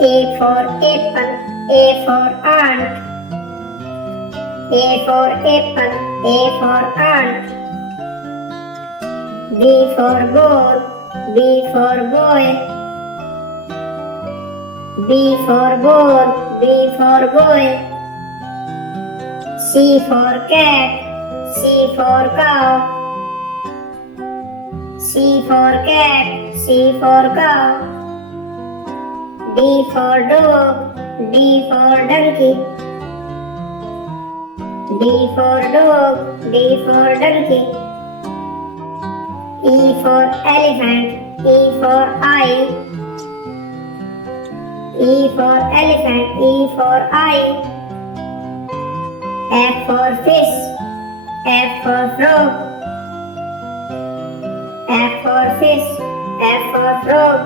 A for apple, A for ant. A for apple, A for ant. B for ball, B for boy. B for ball, B for boy. C for cat, C for cow. C for cat, C for cow. D for dog, D for donkey. D for dog, D for donkey. E for elephant, E for eye. E for elephant, E for eye. F for fish, F for frog. F for fish, F for frog.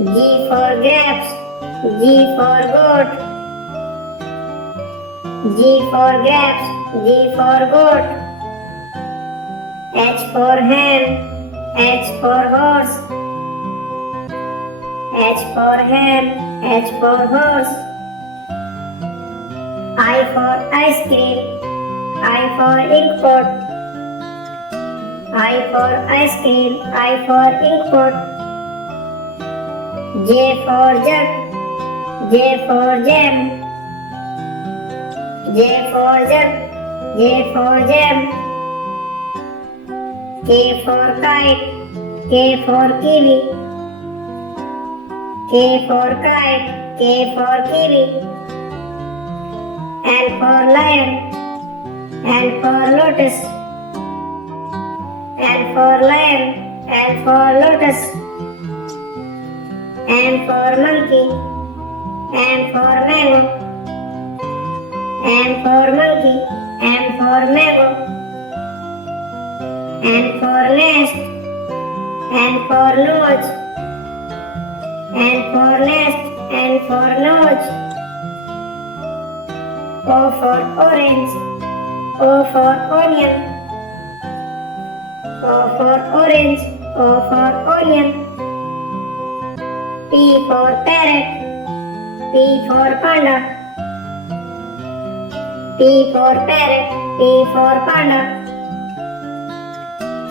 G for grapes, G for goat. G for grapes, G for goat. H for hen, H for horse. H for hen, H for horse. I for ice cream, I for inkpot. I for ice cream, I for inkpot. J for jug, J for jam. J for jug, J for jam. K for kite, K for kiwi. K for kite, K for kiwi. L for lion, L for lotus. L for lion, L for lotus. M for monkey, M for mango. M for monkey, M for mango. N for nest, N for nose. N for nest, N for nose. O for orange, O for onion. O for orange, O for onion. P for parrot, P for panda. P for parrot, P for panda.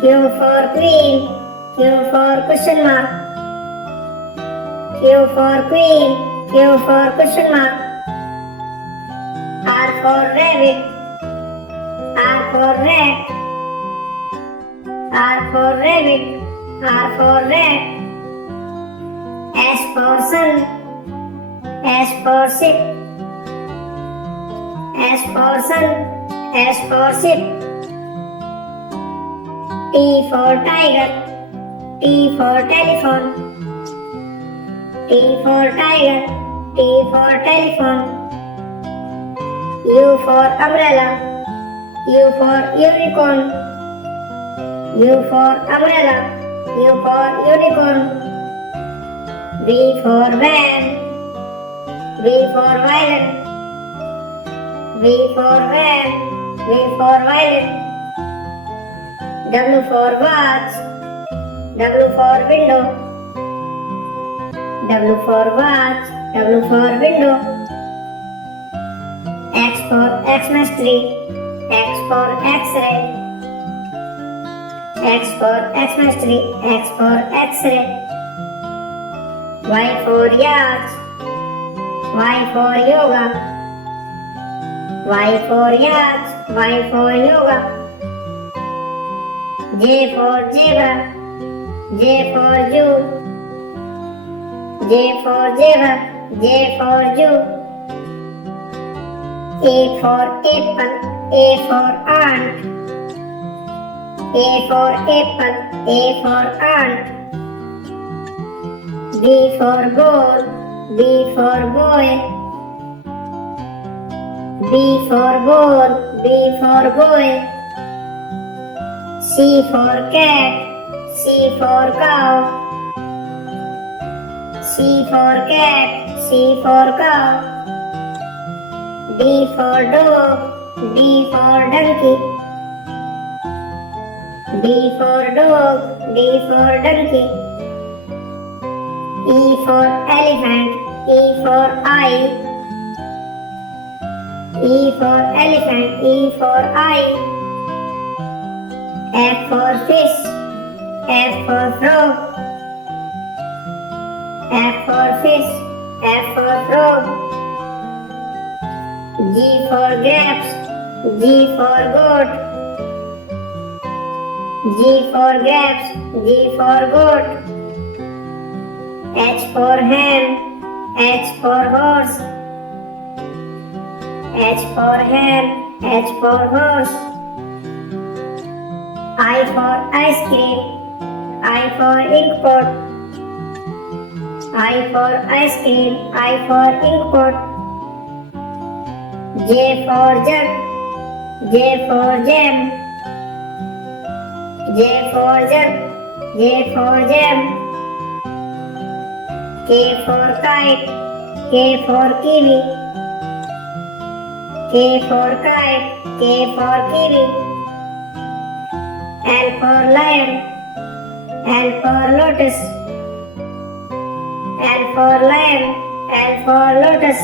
Q for queen, Q for question mark. Q for queen, Q for question mark. R for rabbit, R for rat. R for rabbit, R for rat. S for sun, S for ship. S for sun, S for ship. T for tiger, T for telephone. T for tiger, T for telephone. U for umbrella, U for unicorn. U for umbrella, U for unicorn. V for van, V for violet. V for van, V for violet. W for watch, W for window. W for watch, W for window. X for Xmas tree, X for X-ray. X for Xmas tree, X for X-ray. Y for yacht, Y for yoga. Y for yacht, Y for yoga. J for zebra, J for Jew. J for zebra, J for Jew. A for apple, A for ant. A for apple, A for ant. B for ball, B for boy. B for ball, B for boy. C for cat, C for cow. C for cat, C for cow. D for dog, D for donkey. D for dog, D for donkey. E for elephant, E for eye. E for elephant, E for eye. F for fish, F for frog. F for fish, F for frog. G for grapes, G for goat. G for grapes, G for goat. H for hen, H for horse. H for hen, H for horse. I for ice cream, I for ink pot. I for ice cream, I for ink pot. J for jug, J for jam. J for jug, J for jam. K for kite, K for kiwi. K for kite, K for kiwi. L for lion, L for lotus. L for lion, L for lotus.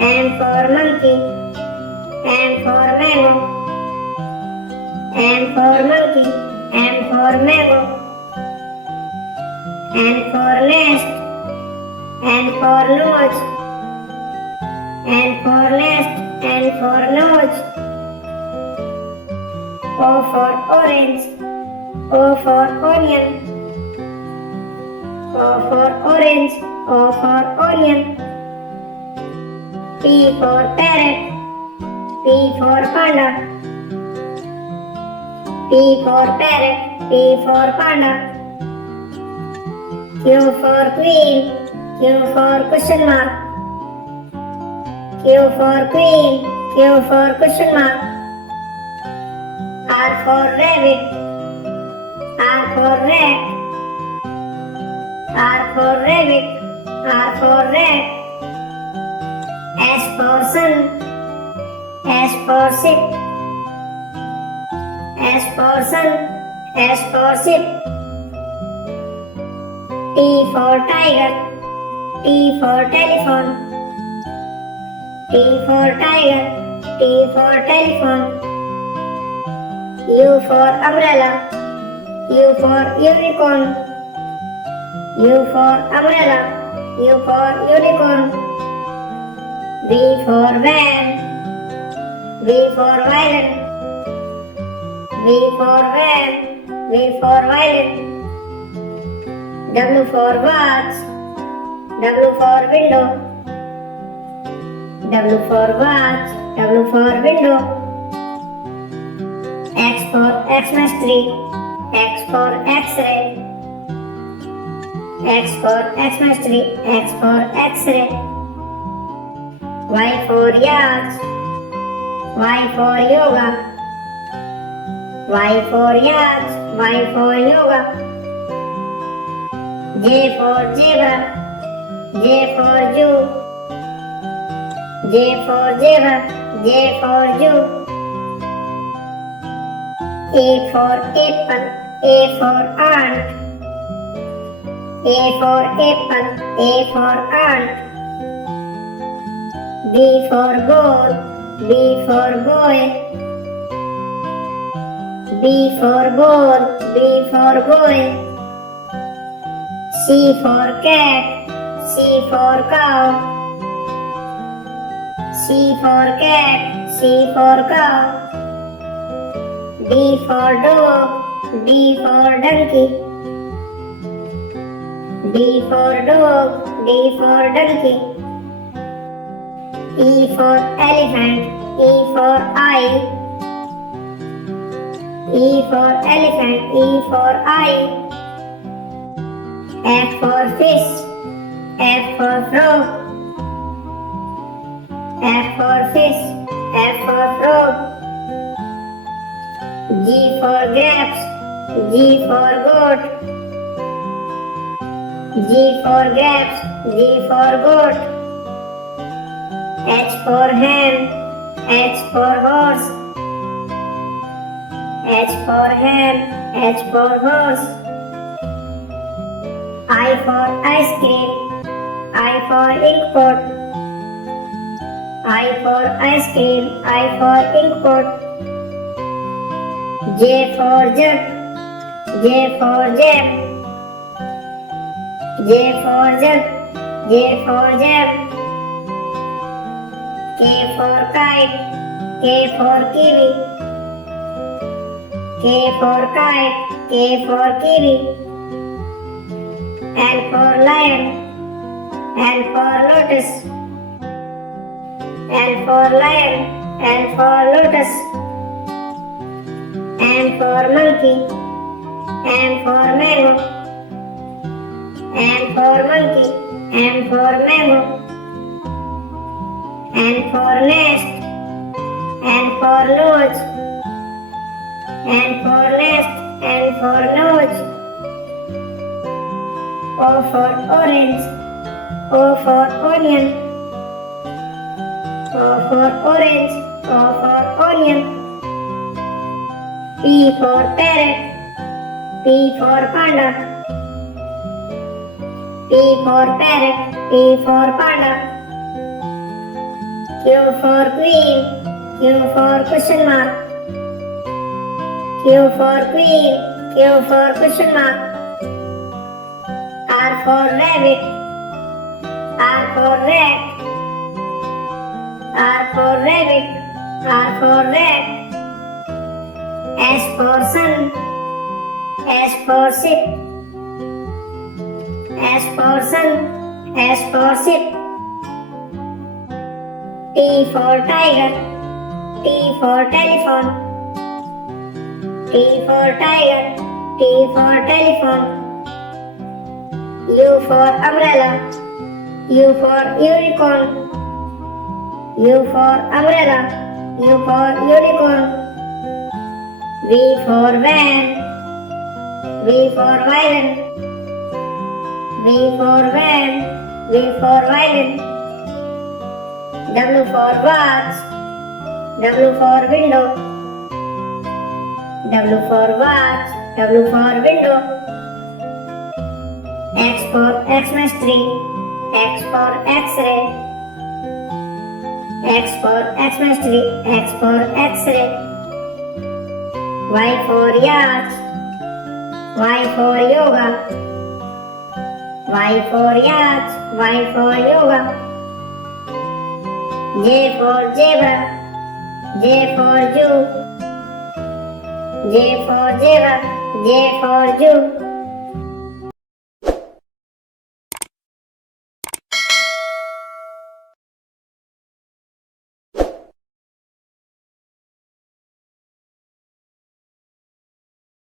M for monkey, M for mango. M for monkey, M for mango. N for nest, N for nose. N for nest, N for nose. O for orange, O for onion. O for orange, O for onion. P for parrot, P for panda. P for parrot, P for panda. Q for queen, Q for question mark. Q for queen, Q for question mark. R for rabbit, R for rat. R for rabbit, R for rat. S for sun, S for ship. S for sun, S for ship. T for tiger, T for telephone. T for tiger, T for telephone. U for umbrella, U for unicorn. U for umbrella, U for unicorn. V for van, V for violin. V for van, V for violin. W for watch, W for window. W for watch, W for window. X for Xmas tree, X for X-ray. X for Xmas tree, X for X-ray. Y for yacht, Y for yoga. Y for yacht, Y for yoga. J for zebra, J for Jew. J for zebra, J for Jew. A for apple, A for ant. A for apple, A for ant. B for goal, B for boy. B for ball, B for boy. C for cat, C for cow. C for cat, C for cow. D for dog, D for donkey. D for dog, D for donkey. E for elephant, E for eye. E for elephant, E for eye. F for fish, F for frog. F for fish, F for frog. G for grapes, G for goat. G for grapes, G for goat. H for hen, H for horse. H for hen, H for horse. I I for ice cream, I for ink pot. I for ice cream, I for ink pot. J for jug, J for jam. J for jug, J for jam. K for kite, K for kiwi. K for kite, K for kiwi. L for lion, L for lotus. L for lion, L for lotus. M for monkey, M for mango. M for monkey, M for mango. N for nest, N for nose. N for nest, N for nose. O for orange, O for onion. O for orange, O for onion. P for parrot, P for panda. P for parrot, P for panda. Q for queen, Q for question mark. Q for queen, Q for question mark. R for rabbit, R for rat. R for rabbit, R for rat. S for sun, S for ship. S for sun, S for ship. T for tiger, T for telephone. T for tiger, T for telephone. U for umbrella, U for unicorn. U for umbrella, U for unicorn. V for van, V for violin. V for van, V for violin. W for watch, W for window. W for watch, W for window. X for Xmas tree, X for X-ray. X for Xmas tree, X for X-ray. Y for yacht, Y for yoga. Y for yacht, Y for yoga. J for zebra, J for zoo. J for zebra, J for zoo.